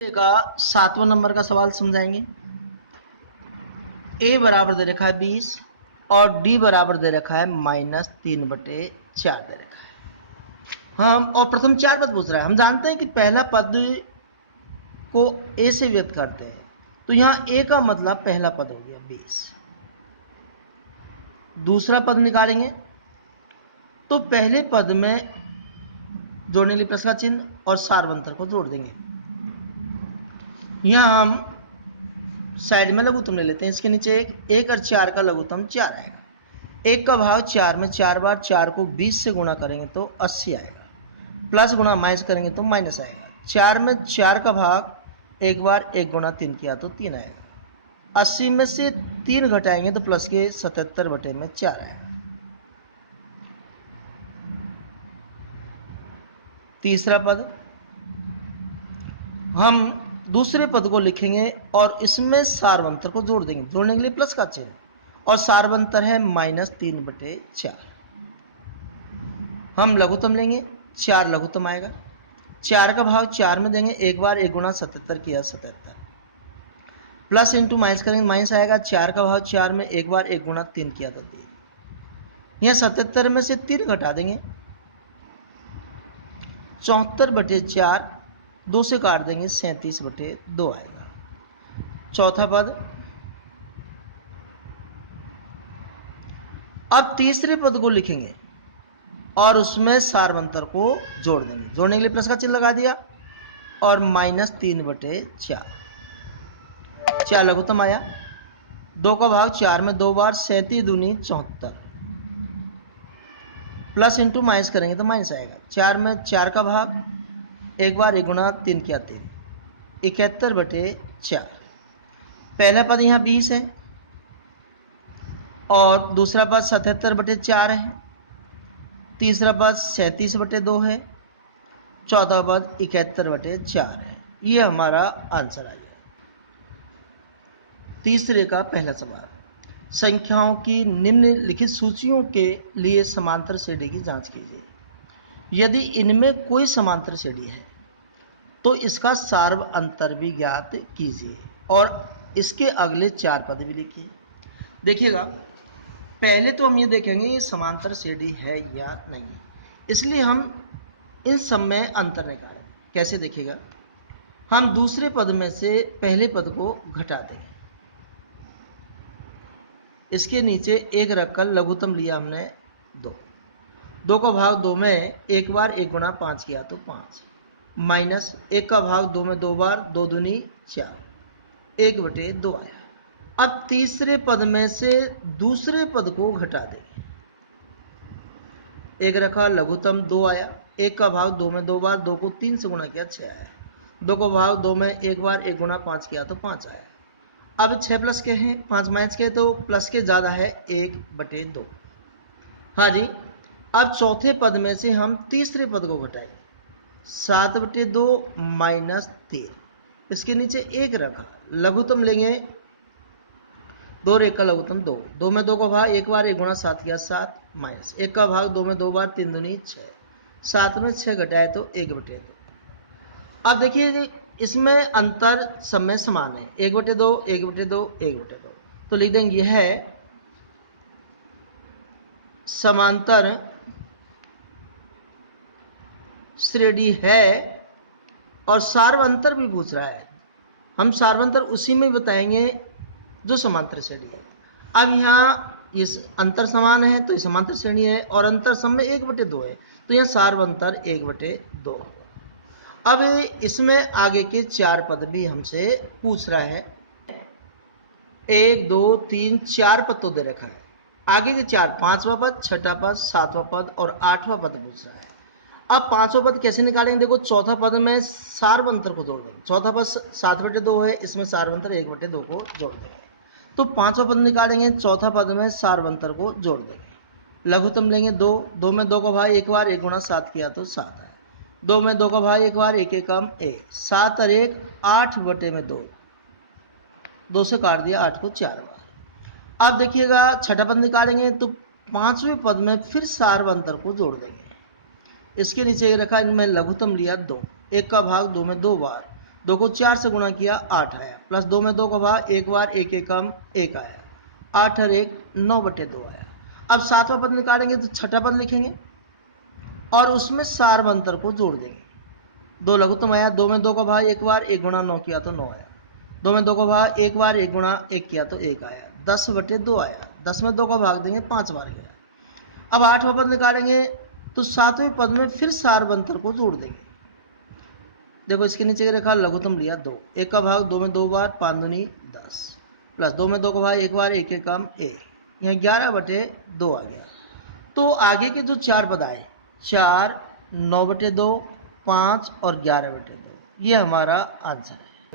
का 7वां नंबर का सवाल समझाएंगे। ए बराबर दे रखा है 20 और डी बराबर दे रखा है -3/4 दे रखा है। हम और प्रथम 4 पद पूछ रहा है। हम जानते हैं कि पहला पद को ए से व्यक्त करते हैं, तो यहां ए का मतलब पहला पद हो गया 20। दूसरा पद निकालेंगे तो पहले पद में जोड़ने के लिए प्लस का चिन्ह और सार्वंतर को जोड़ देंगे। यहां हम साइड में लघुत्तम ले लेते हैं। इसके नीचे एक और 4 का लघुत्तम 4 आएगा। 1 का भाग 4 में 4 बार 4 को 20 से गुणा करेंगे तो 80 आएगा। प्लस गुणा माइनस करेंगे तो माइनस आएगा। 4 में 4 का भाग एक बार 1 गुणा 3 किया तो 3 आएगा। 80 में से 3 घटाएंगे तो प्लस के 77/4 आएगा। तीसरा पद हम दूसरे पद को लिखेंगे और इसमें सार्वंतर को जोड़ देंगे। जोड़ने के लिए प्लस का चिन्ह और सार्वंतर है -3/4। हम लघुत्तम लेंगे, 4 लघुत्तम आएगा। 4 का भाग 4 में देंगे, एक बार 1 गुणा 77 किया 77। प्लस इंटू माइनस करेंगे माइनस आएगा। 4 का भाग 4 में एक बार 1 गुणा 3 किया तो 3। यहां 77 में से 3 घटा देंगे, 74/4 2 से काट देंगे 37/2 आएगा। चौथा पद अब तीसरे पद को लिखेंगे और उसमें सार्वंतर को जोड़ देंगे। जोड़ने के लिए प्लस का चिन्ह लगा दिया और -3/4। 4 लघुत्तम आया। 2 का भाग 4 में 2 बार 37 दूनी 74। प्लस इंटू माइनस करेंगे तो माइनस आएगा। 4 में 4 का भाग एक बार 1 गुणा 3 किया 3, 71/4। पहला पद यहाँ 20 है और दूसरा पद 77/4 है। तीसरा पद 37/2 है। चौथा पद 71/4 है। ये हमारा आंसर आ गया। तीसरे का पहला सवाल, संख्याओं की निम्नलिखित सूचियों के लिए समांतर श्रेणी की जांच कीजिए। यदि इनमें कोई समांतर श्रेणी है तो इसका सार्व अंतर भी ज्ञात कीजिए और इसके अगले 4 पद भी लिखिए। देखिएगा, पहले तो हम ये देखेंगे ये समांतर श्रेणी है या नहीं, इसलिए हम इन सब में अंतर निकालें। कैसे देखिएगा, हम दूसरे पद में से पहले पद को घटा देंगे। इसके नीचे 1 रखकर लघुत्तम लिया हमने 2। 2 का भाग 2 में एक बार 1 गुणा 5 किया तो 5, माइनस 1 का भाग 2 में 2 बार 2 दूनी 4, 1/2 आया। अब तीसरे पद में से दूसरे पद को घटा देंगे। 1 रखा, लघुत्तम 2 आया। 1 का भाग 2 में 2 बार 2 को 3 से गुणा किया 6 आया। 2 का भाग 2 में एक बार 1 गुणा 5 किया तो 5 आया। अब 6 प्लस के हैं, 5 माइनस के तो प्लस के ज्यादा है 1/2। हाँ जी, अब चौथे पद में से हम तीसरे पद को घटाएंगे। 7/2 -3। इसके नीचे 1 रखा, लघुत्तम लेंगे 2 और 1 का लघुत्तम 2। 2 में 2 का भाग एक बार 1 गुणा 7 किया 7, माइनस 1 का भाग 2 में 2 बार 3 दूनी 6, 7 में 6 घटाए तो 1/2। अब देखिए इसमें अंतर सब में समान है, 1/2 1/2 1/2। तो लिख देंगे यह है समांतर श्रेणी है और सार्वंतर भी पूछ रहा है। हम सार्वंतर उसी में बताएंगे जो समांतर श्रेणी है। अब यहाँ ये अंतर समान है तो ये समांतर श्रेणी है और अंतर सब में 1/2 है तो यह सार्वंतर 1/2। अब इसमें आगे के 4 पद भी हमसे पूछ रहा है। 1 2 3 4 पद तो दे रखा है, आगे के 4 5वां पद 6ठा पद 7वां पद और 8वां पद पूछ रहा है। अब 5वां पद कैसे निकालेंगे, देखो चौथा पद में सार्वंतर को जोड़ देंगे। चौथा पद 7/2 है, इसमें सार्वंतर 1/2 को जोड़ देंगे तो 5वां पद निकालेंगे। चौथा पद में सार्वंतर को जोड़ देंगे। लघुत्तम लेंगे 2। 2 में 2 का भाग एक बार 1 गुणा 7 किया तो 7 है। 2 में 2 का भाग एक बार 1 एकम 1, 7 और 1 8/2। 2 से काट दिया 8 को 4 बार। अब देखिएगा छठा पद निकालेंगे तो 5वें पद में फिर सार्वंतर को जोड़ देंगे। इसके नीचे रखा, इनमें लघुत्तम लिया 2। 1 का भाग 2 में 2 बार 2 को 4 से गुणा किया 8 आया, प्लस 2 में 2 का भाग, एक बार एक एकम 1 आया, 8 और 1 9/2 आया। अब सातवां पद निकालेंगे तो छठा पद लिखेंगे और उसमें सार्वंतर को जोड़ देंगे। 2 लघुत्तम आया, 2 में 2 का भाग, एक बार 1 गुणा 9 किया तो 9 आया, 2 में 2 का भाग, एक बार 1 गुणा 1 किया तो 1 आया, 10/2 आया, 10 में 2 का भाग देंगे 5 बार गया। अब आठवां पद निकालेंगे तो सातवें पद में फिर सार्वंतर को जोड़ देंगे। देखो इसके नीचे की रेखा लघुत्तम लिया 2, 1 का भाग 2 में 2 बार, 5 दूनी 10, प्लस 2 में 2 का भाग, एक बार एक एकम 1, यहाँ 11/2 आ गया। तो आगे के जो 4 पद आए, 4, 9/2, 5 और 11/2, ये हमारा आंसर है।